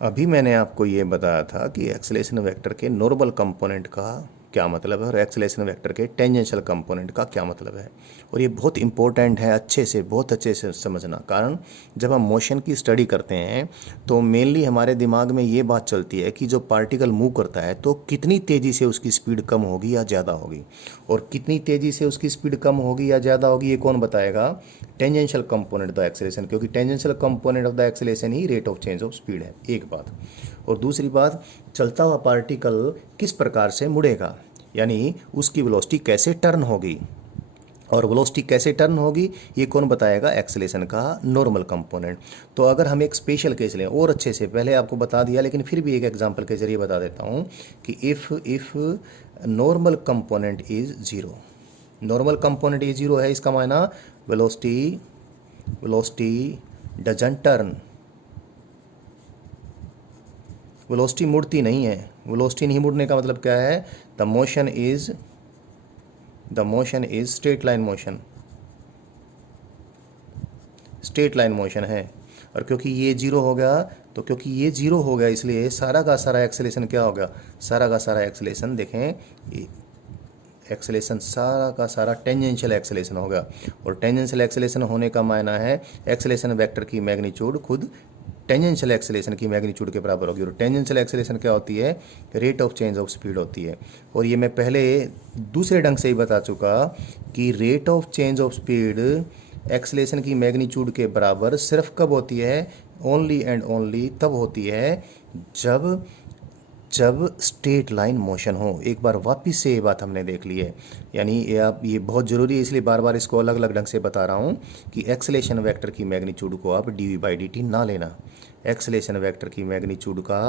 अभी मैंने आपको ये बताया था कि एक्सेलेरेशन वेक्टर के नॉर्मल कंपोनेंट का क्या मतलब है और एक्सेलेरेशन वेक्टर के टेंजेंशियल कंपोनेंट का क्या मतलब है। और ये बहुत इंपॉर्टेंट है, बहुत अच्छे से समझना। कारण जब हम मोशन की स्टडी करते हैं तो मेनली हमारे दिमाग में ये बात चलती है कि जो पार्टिकल मूव करता है तो कितनी तेज़ी से उसकी स्पीड कम होगी या ज़्यादा होगी, और कितनी तेज़ी से उसकी स्पीड कम होगी या ज़्यादा होगी ये कौन बताएगा? Tangential component of the acceleration, क्योंकि tangential component of the acceleration ही rate of change of speed है, एक बात। और दूसरी बात, चलता हुआ पार्टिकल किस प्रकार से मुड़ेगा, यानी उसकी वेलोसिटी कैसे टर्न होगी, और वेलोसिटी कैसे टर्न होगी ये कौन बताएगा? एक्सेलेरेशन का नॉर्मल कंपोनेंट। तो अगर हम एक स्पेशल केस लें और अच्छे से, पहले आपको बता दिया लेकिन फिर भी एक एग्जांपल के जरिए बता देता हूँ कि if normal component is zero, normal component is zero है, इसका मायना velocity velocity doesn't turn, velocity मुड़ती नहीं है। वेलोसिटी नहीं मुड़ने का मतलब क्या है? The motion is straight line motion, straight line motion है। और क्योंकि ये जीरो हो गया, तो क्योंकि ये जीरो हो गया इसलिए सारा का सारा एक्सेलेरेशन क्या हो गया? सारा का सारा एक्सेलेरेशन देखें, एक्सेलेरेशन सारा का सारा टेंजेंशियल एक्सेलेरेशन होगा। और टेंजेंशियल एक्सेलेरेशन होने का मायना है एक्सेलेरेशन वेक्टर की मैग्नीट्यूड खुद टेंजेंशियल एक्सेलेरेशन की मैग्नीट्यूड के बराबर होगी। और टेंजेंशियल एक्सेलेरेशन क्या होती है? Rate of change of speed होती है। और ये मैं पहले दूसरे ढंग से ही बता चुका कि rate of change of speed acceleration की मैग्नीट्यूड के बराबर सिर्फ कब होती है? ओनली एंड ओनली तब होती है जब जब स्ट्रेट लाइन मोशन हो। एक बार वापस से ये बात हमने देख ली है, यानी ये बहुत ज़रूरी है, इसलिए बार बार इसको अलग अलग ढंग से बता रहा हूँ कि एक्सेलेरेशन वेक्टर की मैग्नीट्यूड को आप dv/dt ना लेना। एक्सेलेरेशन वेक्टर की मैग्नीट्यूड का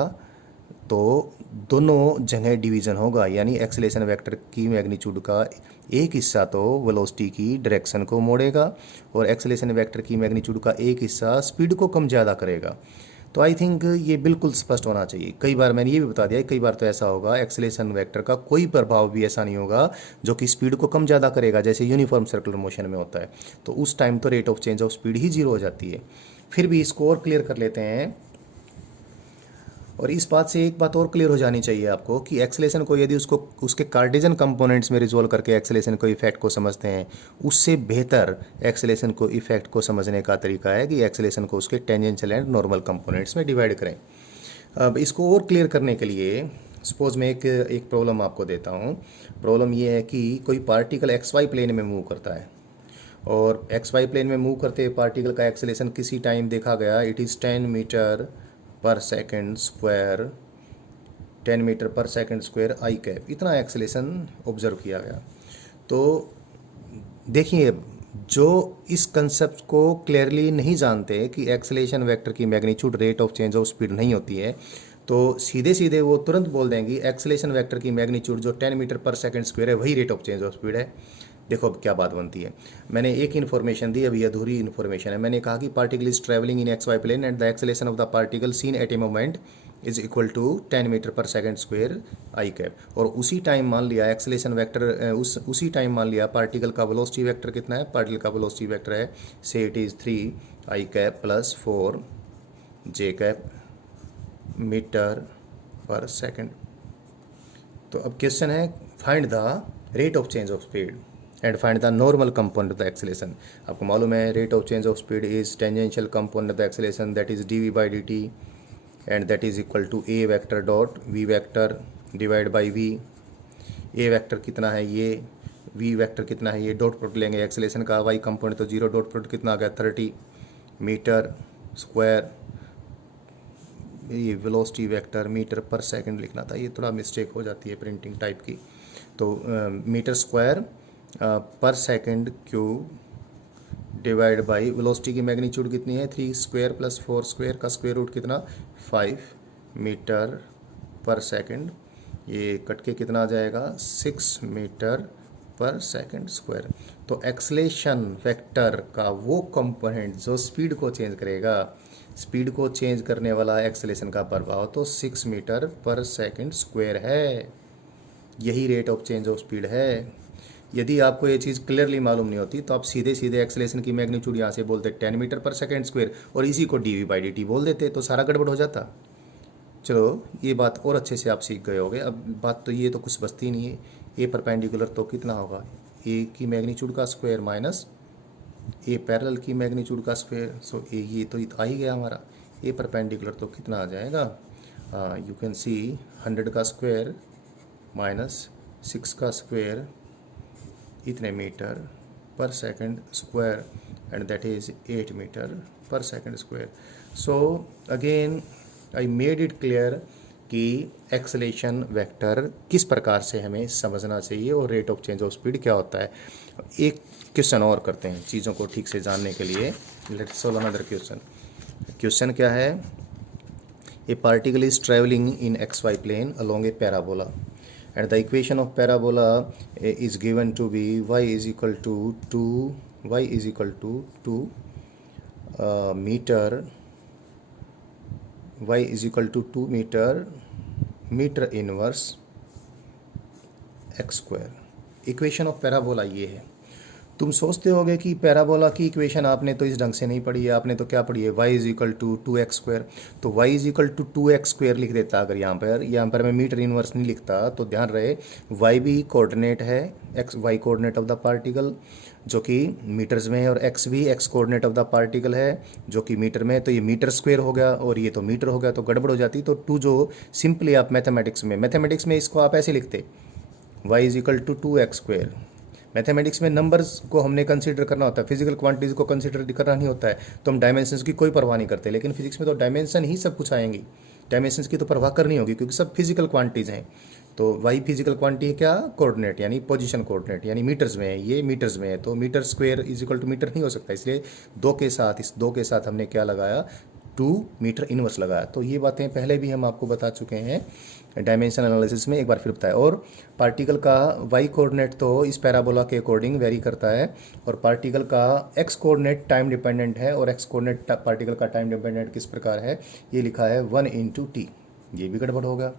तो दोनों जगह डिवीज़न होगा, यानी एक्सेलेरेशन वेक्टर की मैग्नीट्यूड का एक हिस्सा तो वेलोसिटी की डायरेक्शन को मोड़ेगा और एक्सेलेरेशन वेक्टर की मैग्नीट्यूड का एक हिस्सा स्पीड को कम ज़्यादा करेगा। तो आई थिंक ये बिल्कुल स्पष्ट होना चाहिए। कई बार मैंने ये भी बता दिया, कई बार तो ऐसा होगा एक्सेलेरेशन वेक्टर का कोई प्रभाव भी ऐसा नहीं होगा जो कि स्पीड को कम ज़्यादा करेगा, जैसे यूनिफॉर्म सर्कुलर मोशन में होता है। तो उस टाइम तो rate of change of speed he zero हो जाती है। फिर भी इसको और क्लियर कर लेते हैं। और इस बात से एक बात और क्लियर हो जानी चाहिए आपको कि एक्सेलेरेशन को यदि उसको उसके कार्टेशियन कंपोनेंट्स में रिजोल्व करके एक्सेलेरेशन को इफेक्ट को समझते हैं, उससे बेहतर एक्सेलेरेशन को इफेक्ट को समझने का तरीका है कि एक्सेलेरेशन को उसके टेंजेंशियल एंड नॉर्मल कंपोनेंट्स में डिवाइड करें। अब इसको और क्लियर करने के लिए सपोज मैं एक प्रॉब्लम आपको देता हूँ। प्रॉब्लम ये है कि कोई पार्टिकल एक्स वाई प्लेन में मूव करता है, और एक्स वाई प्लेन में मूव करते पार्टिकल का एक्सेलेरेशन किसी टाइम देखा गया इट इज़ 10 मीटर पर सेकेंड स्क्वायर, 10 मीटर पर सेकेंड स्क्वायर आई कैप, इतना एक्सेलेरेशन ऑब्जर्व किया गया। तो देखिए, जो इस कंसेप्ट को क्लियरली नहीं जानते कि एक्सेलेरेशन वेक्टर की magnitude rate of change of speed नहीं होती है, तो सीधे सीधे वो तुरंत बोल देंगे एक्सेलेरेशन वेक्टर की मैग्नीट्यूड जो 10 मीटर पर सेकेंड स्क्वायर है वही rate of change of speed है। देखो अब क्या बात बनती है। मैंने एक इन्फॉर्मेशन दी, अभी अधूरी इन्फॉर्मेशन है। मैंने कहा कि particle is traveling in X Y plane and the acceleration of the particle seen at a moment is equal to 10 meter पर सेकेंड स्क्वायर आई कैप। और उसी टाइम मान लिया एक्सेलेरेशन वेक्टर उसी टाइम मान लिया पार्टिकल का वेलोसिटी वेक्टर कितना है? पार्टिकल का वेलोसिटी वेक्टर है से it is 3 I cap plus 4 J cap meter पर सेकेंड। तो अब क्वेश्चन है find the rate of change of speed and find the normal component of the acceleration. आपको मालूम है rate of change of speed is tangential component of the acceleration that is dv/dt and that is equal to a vector dot v vector divide by v। a vector कितना है ये, v vector कितना है ये, dot product लेंगे acceleration का, y component तो zero, dot product कितना आ गया 30 मीटर स्क्वायर, ये वेलोसिटी वेक्टर मीटर पर सेकंड लिखना था, ये थोड़ा मिस्टेक हो जाती है प्रिंटिंग टाइप की। तो मीटर स्क्वायर पर second cube divide by velocity की मैग्नीट्यूड कितनी है 3 स्क्वायर प्लस 4 स्क्वायर का स्क्वायर रूट कितना 5 मीटर पर सेकंड, ये कट के कितना आ जाएगा 6 मीटर पर सेकंड स्क्वायर। तो एक्सेलेरेशन वेक्टर का वो कंपोनेंट जो स्पीड को चेंज करेगा, स्पीड को चेंज करने वाला एक्सेलेरेशन का प्रभाव तो 6 मीटर पर सेकंड स्क्वायर है, यही rate of change of speed है। यदि आपको ये चीज़ क्लियरली मालूम नहीं होती तो आप सीधे सीधे एक्सेलेरेशन की मैग्नीट्यूड यहाँ से बोलते 10 मीटर पर सेकंड स्क्वायर और इसी को dv/dt बोल देते, तो सारा गड़बड़ हो जाता। चलो ये बात और अच्छे से आप सीख गए होगे। अब बात तो ये तो कुछ बचती नहीं है। ए परपेंडिकुलर तो कितना होगा, ए की मैग्नीट्यूड का स्क्वायर माइनस ए पैरेलल की मैग्नीट्यूड का स्क्वायर। सो ए ये तो आ ही गया हमारा। ए परपेंडिकुलर तो कितना आ जाएगा, यू कैन सी 100 का स्क्वायर माइनस 6 का स्क्वायर इतने मीटर पर second square and that is 8 metre पर second square. So again I made it clear कि एक्सेलेरेशन वेक्टर किस प्रकार से हमें समझना चाहिए और rate of change of speed क्या होता है। एक क्वेश्चन और करते हैं चीज़ों को ठीक से जानने के लिए। Let's solve another question. Question क्या है, a particle is traveling in X Y plane along a parabola and the equation of parabola is given to be y is equal to 2 meter y is equal to 2 meter inverse X square. Equation of parabola ये है। तुम सोचते होगे कि parabola की equation आपने तो इस ढंग से नहीं पढ़ी है, आपने तो क्या पढ़ी है, y is equal to 2x square. तो y is equal to 2x square लिख देता। अगर यहाँ पर मैं मीटर इनवर्स नहीं लिखता तो ध्यान रहे y भी कोऑर्डिनेट है, y coordinate of the particle जो कि मीटर्स में है, और x भी x coordinate of the particle है जो कि मीटर में है। तो ये मीटर स्क्वायर हो गया और ये तो मीटर हो गया, तो गड़बड़ हो जाती। तो 2 जो सिंपली आप मैथमेटिक्स में इसको आप ऐसे लिखते y is equal to 2x square. Mathematics में नंबर्स को हमने कंसीडर करना होता है, फिजिकल क्वांटिटीज को कंसीडर करना नहीं होता है, तो हम डायमेंशंस की कोई परवाह नहीं करते। लेकिन फिजिक्स में तो डायमेंशन ही सब कुछ आएंगी, डायमेंशंस की तो परवाह करनी होगी क्योंकि सब फिजिकल क्वांटिटीज हैं। तो वाई फिजिकल क्वांटिटी है क्या, कोऑर्डिनेट यानी पोजीशन कोऑर्डिनेट यानी मीटर्स में है, ये मीटर्स में है, तो meter square is equal to meter नहीं हो सकता। इसलिए इस दो के साथ हमने क्या लगाया, 2 मीटर इनवर्स लगाया। तो ये बातें पहले भी हम आपको बता चुके हैं डायमेंशन एनालिसिस में, एक बार फिर बताया। और पार्टिकल का वाई कोऑर्डिनेट तो इस पैराबोला के अकॉर्डिंग वेरी करता है, और पार्टिकल का एक्स कोऑर्डिनेट टाइम डिपेंडेंट है, और एक्स कोऑर्डिनेट पार्टिकल का टाइम डिपेंडेंट किस प्रकार है, ये लिखा है 1 इंटू टी। ये भी गड़बड़ होगा,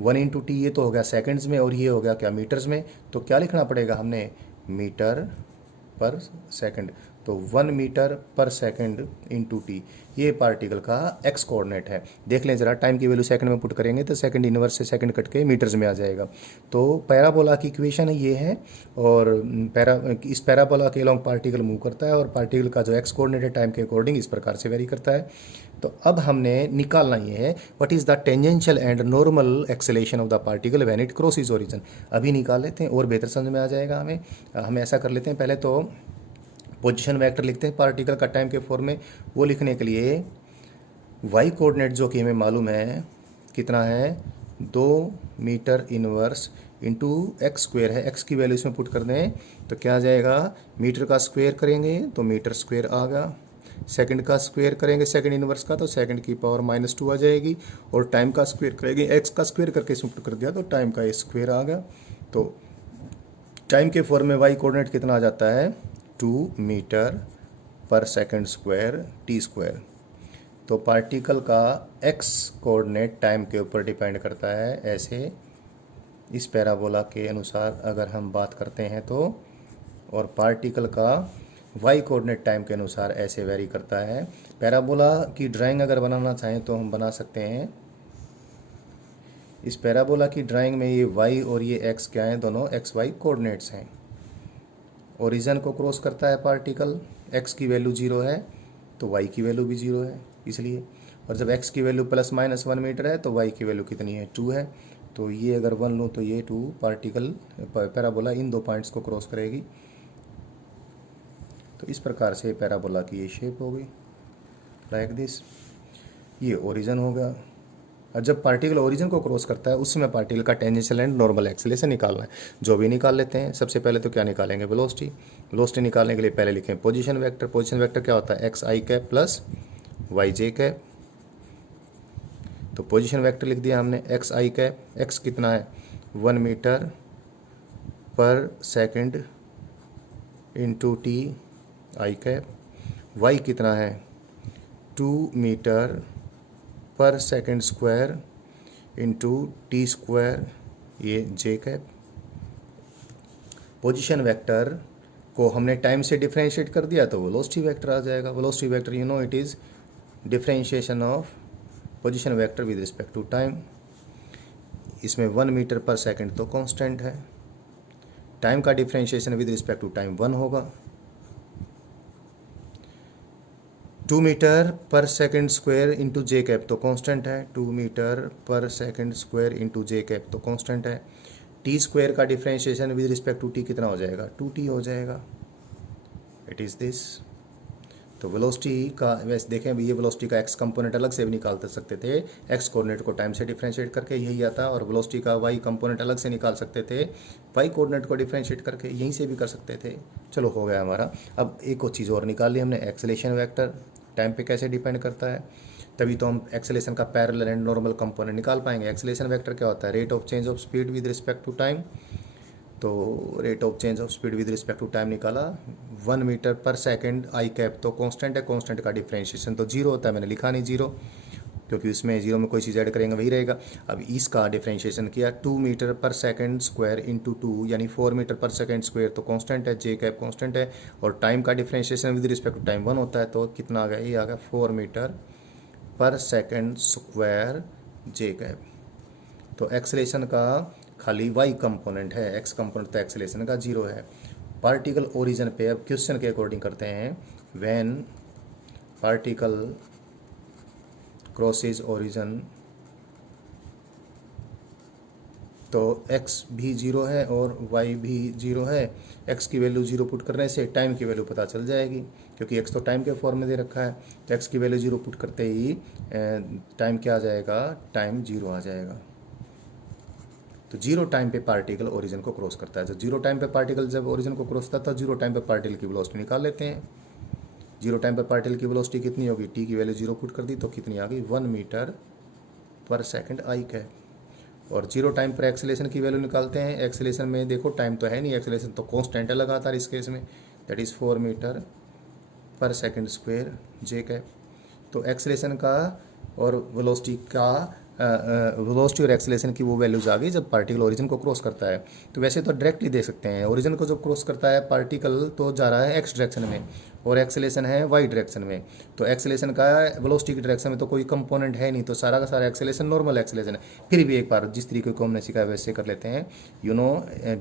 1 इंटू टी ये तो हो गया सेकेंड्स में, और ये हो गया क्या, मीटर्स में। तो क्या लिखना पड़ेगा हमने, मीटर पर सेकंड। तो 1 मीटर पर सेकंड इंटू टी, ये पार्टिकल का एक्स कोऑर्डिनेट है। देख लें जरा, टाइम की वैल्यू सेकंड में पुट करेंगे तो सेकंड इनवर्स से सेकंड कट के मीटर्स में आ जाएगा। तो पैराबोला की इक्वेशन ये है, और इस पैराबोला के अलॉन्ग पार्टिकल मूव करता है, और पार्टिकल का जो एक्स कोऑर्डिनेट है टाइम के अकॉर्डिंग इस प्रकार से वेरी करता है। तो अब हमने निकालना ये है, what is the tangential and normal acceleration of the particle when it crosses origin. अभी निकाल लेते हैं और बेहतर समझ में आ जाएगा हमें। हम ऐसा कर लेते हैं, पहले तो पोजीशन वेक्टर लिखते हैं पार्टिकल का टाइम के फॉर्म में। वो लिखने के लिए वाई कोऑर्डिनेट जो कि हमें मालूम है कितना है, 2 meter inverse into X square है। एक्स की वैल्यू इसमें पुट कर दें तो क्या आ जाएगा, मीटर का स्क्वायर करेंगे तो मीटर स्क्वायर आ गया, सेकंड का स्क्वायर करेंगे सेकंड इनवर्स का तो सेकंड की पावर -2 आ जाएगी, और टाइम का स्क्वायर करेंगे, एक्स का स्क्वायर करके इसमें पुट कर दिया तो टाइम का स्क्वायर आ गया। तो टाइम के फॉर्म में वाई कोऑर्डिनेट कितना आ जाता है, 2 मीटर पर सेकंड स्क्वायर टी स्क्वायर। तो पार्टिकल का एक्स कोऑर्डिनेट टाइम के ऊपर डिपेंड करता है, ऐसे इस पैराबोला के अनुसार अगर हम बात करते हैं तो, और पार्टिकल का वाई कोऑर्डिनेट टाइम के अनुसार ऐसे वेरी करता है। पैराबोला की ड्राइंग अगर बनाना चाहें तो हम बना सकते हैं। इस पैराबोला की ड्राइंग में ये वाई और ये एक्स क्या हैं, दोनों एक्स वाई कोऑर्डिनेट्स हैं। ओरिजिन को क्रॉस करता है पार्टिकल, एक्स की वैल्यू 0 है तो वाई की वैल्यू भी 0 है इसलिए, और जब एक्स की वैल्यू ±1 मीटर है तो वाई की वैल्यू कितनी है, 2 है। तो ये अगर 1 लूँ तो ये 2 पार्टिकल पैराबोला इन 2 पॉइंट्स को क्रॉस करेगी। तो इस प्रकार से पैराबोला की ये शेप होगी लाइक दिस, ये ओरिजिन होगा। और जब पार्टिकल ओरिजिन को क्रॉस करता है उस समय पार्टिकल का टेंजेंशियल एंड नॉर्मल एक्सेलेरेशन निकालना है, जो भी निकाल लेते हैं। सबसे पहले तो क्या निकालेंगे, वेलोसिटी निकालने के लिए पहले लिखें पोजीशन वेक्टर। पोजीशन वेक्टर क्या होता है, एक्स आई कैप प्लस वाई जे कैप। तो पोजीशन वेक्टर लिख दिया हमने, एक्स आई कैप, एक्स कितना है 1 मीटर पर second into T I cap, Y कितना है 2 मीटर पर second square into T square, ये जे कैप। पोजीशन वेक्टर को हमने टाइम से डिफरेंशिएट कर दिया तो वेलोसिटी वेक्टर आ जाएगा। Velocity vector you know it is differentiation of position vector with respect to time, इसमें 1 मीटर पर सेकंड तो कांस्टेंट है, टाइम का differentiation with respect to time 1 होगा, 2 मीटर पर second square into J cap तो कांस्टेंट है, 2 मीटर पर second square into J cap तो कांस्टेंट है, टी स्क्वायर का differentiation with respect to T कितना हो जाएगा, 2t हो जाएगा, इट इज़ दिस। तो वेलोसिटी का वैसे देखें ये वेलोसिटी का एक्स कंपोनेंट अलग से भी निकाल सकते थे, एक्स कोऑर्डिनेट को टाइम से डिफरेंशिएट करके यही आता, और वेलोसिटी का वाई कंपोनेंट अलग से निकाल सकते थे, वाई कोऑर्डिनेट को डिफरेंशिएट करके यहीं से भी कर सकते थे। चलो हो गया हमारा। अब एक और चीज़ और निकाल ली हमने, एक्सेलेरेशन वेक्टर टाइम पे कैसे डिपेंड करता है, तभी तो हम एक्सेलेरेशन का पैरेलल एंड नॉर्मल कंपोनेंट निकाल पाएंगे। एक्सेलेरेशन वेक्टर क्या होता है, rate of change of speed with respect to time, तो rate of change of speed with respect to time निकाला, 1 मीटर पर सेकंड आई कैप तो कांस्टेंट है, कांस्टेंट का डिफरेंशिएशन तो जीरो होता है, मैंने लिखा नहीं जीरो क्योंकि उसमें जीरो में कोई चीज़ ऐड करेंगे वही रहेगा। अब इसका डिफरेंशिएशन किया, 2 मीटर पर सेकंड स्क्वायर इंटू 2 यानी 4 मीटर पर सेकंड स्क्वायर तो कांस्टेंट है, जे कैप कांस्टेंट है, और टाइम का differentiation with respect to time 1 होता है, तो कितना आ गया, ये आ गया 4 मीटर पर सेकंड स्क्वायर जे कैप। तो एक्सेलेरेशन का खाली वाई कंपोनेंट है, एक्स कंपोनेंट तो एक्सेलेरेशन का जीरो है। पार्टिकल ओरिजिन पे अब क्वेश्चन के अकॉर्डिंग करते हैं, व्हेन पार्टिकल क्रॉसेस ओरिजिन, तो x भी जीरो है और y भी जीरो है। x की वैल्यू जीरो पुट करने से टाइम की वैल्यू पता चल जाएगी, क्योंकि x तो टाइम के फॉर्म में दे रखा है, तो x की वैल्यू जीरो पुट करते ही टाइम क्या आ जाएगा, टाइम जीरो आ जाएगा। तो जीरो टाइम पे पार्टिकल ओरिजिन को क्रॉस करता है, तो जीरो टाइम पे पार्टिकल जब ओरिजिन को क्रॉस करता है तो जीरो टाइम पे पार्टिकल की वेलोसिटी निकाल लेते हैं। जीरो टाइम पे पार्टिकल की वेलोसिटी कितनी होगी, टी की वैल्यू जीरो पुट कर दी तो कितनी आ गई, 1 मीटर पर सेकंड आई कैप। और जीरो टाइम पर एक्सेलेरेशन की वैल्यू निकालते हैं, एक्सेलेरेशन में देखो टाइम तो है नहीं, एक्सेलेरेशन तो कांस्टेंट है लगातार इस केस में, दैट इज़ 4 मीटर पर सेकंड स्क्वायर जे कैप। तो एक्सेलेरेशन का और वेलोसिटी का वेलोसिटी और एक्सेलेरेशन की वो वैल्यूज आ गई जब पार्टिकल ओरिजिन को क्रॉस करता है। तो वैसे तो डायरेक्टली देख सकते हैं, ओरिजिन को जब क्रॉस करता है पार्टिकल तो जा रहा है एक्स डायरेक्शन में और एक्सेलेरेशन है वाई डायरेक्शन में। तो एक्सेलेरेशन का वेलोसिटी की डायरेक्शन में तो कोई कंपोनेंट है नहीं, तो सारा का सारा एक्सेलेरेशन नॉर्मल एक्सेलेरेशन है। फिर भी एक बार जिस तरीके को हमने सीखा वैसे कर लेते हैं। You know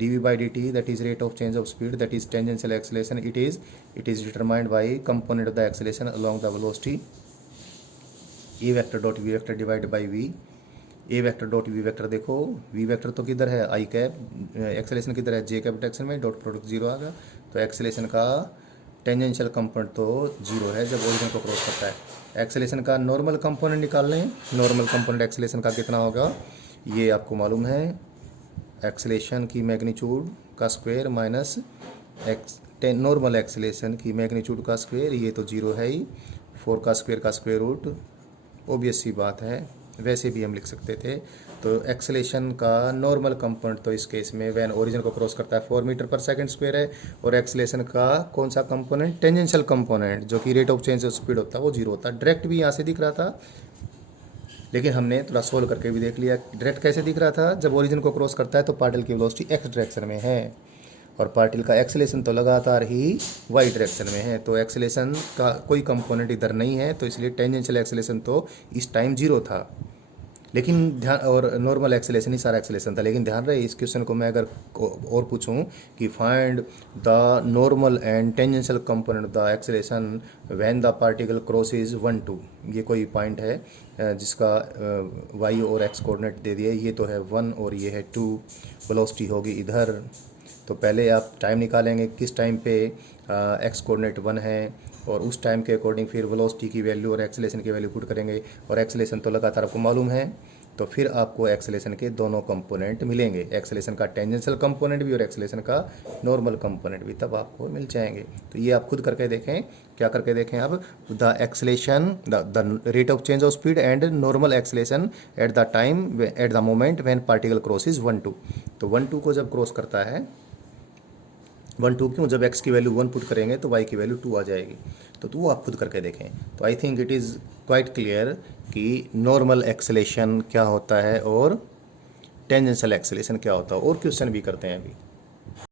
dv/dt that is rate of change of speed that is tangential acceleration, it is determined by component of the acceleration along the velocity A vector dot V vector divide by V. A vector dot V vector देखो, V vector तो किधर है I cap, acceleration किधर है J cap direction में, dot product zero आ गया। तो एक्सेलेरेशन का टेंजेंशियल कंपोनेंट तो जीरो है जब ओरिजिन को क्रॉस करता है। एक्सेलेरेशन का नॉर्मल कंपोनेंट निकाल लें, नॉर्मल कंपोनेंट एक्सेलेरेशन का कितना होगा ये आपको मालूम है, एक्सेलेरेशन की मैग्नीट्यूड का स्क्वायर माइनस नॉर्मल एक्सेलेरेशन की मैग्नीट्यूड का स्क्वायर, ये तो जीरो है ही, 4 का स्क्वायर रूट, ऑब्वियस सी बात है, वैसे भी हम लिख सकते थे। तो एक्सेलेरेशन का नॉर्मल कंपोनेंट तो इस केस में वैन ओरिजिन को क्रॉस करता है 4 मीटर पर सेकंड स्क्वायर है, और एक्सेलेरेशन का कौन सा कंपोनेंट, टेंजेंशियल कंपोनेंट जो कि rate of change of speed होता है वो जीरो होता है। डायरेक्ट भी यहाँ से दिख रहा था, लेकिन हमने थोड़ा सोल्व करके भी देख लिया डायरेक्ट कैसे दिख रहा था। जब ओरिजिन को क्रॉस करता है तो पार्टिकल की वेलोसिटी एक्स डायरेक्शन में है और पार्टिकल का एक्सेलेरेशन तो लगातार ही वाई डायरेक्शन में है, तो एक्सेलेरेशन का कोई कंपोनेंट इधर नहीं है, तो इसलिए टेंजेंशियल एक्सेलेरेशन तो इस टाइम जीरो था। लेकिन ध्यान, और नॉर्मल एक्सेलेरेशन ही सारा एक्सेलेरेशन था। लेकिन ध्यान रहे इस क्वेश्चन को मैं अगर और पूछूं कि find the normal and tangential component the acceleration when the particle crosses 1 2, ये कोई पॉइंट है जिसका वाई और एक्स कोऑर्डिनेट दे दिए, ये तो है 1 और ये है 2, वेलोसिटी होगी इधर। तो पहले आप टाइम निकालेंगे किस टाइम पे एक्स कोऑर्डिनेट 1 है, और उस टाइम के अकॉर्डिंग फिर वेलोसिटी की वैल्यू और एक्सेलेरेशन की वैल्यू पुट करेंगे, और एक्सेलेरेशन तो लगातार आपको मालूम है, तो फिर आपको एक्सेलेरेशन के दोनों कंपोनेंट मिलेंगे, एक्सेलेरेशन का टेंजेंशियल कंपोनेंट भी और एक्सेलेरेशन का नॉर्मल कंपोनेंट भी, तब आपको मिल जाएंगे। तो ये आप खुद करके देखें, क्या करके देखें अब, the acceleration the rate of change of speed and normal acceleration at the time at the moment when particle crosses 1 2। तो 1 2 को जब क्रॉस करता है 1 2 क्यों, जब x की वैल्यू 1 पुट करेंगे तो y की वैल्यू 2 आ जाएगी, तो वो आप खुद करके देखें। तो I think it is quite clear कि नॉर्मल एक्सेलेरेशन क्या होता है और टेंजेंशियल एक्सेलेरेशन क्या होता है, और क्वेश्चन भी करते हैं अभी।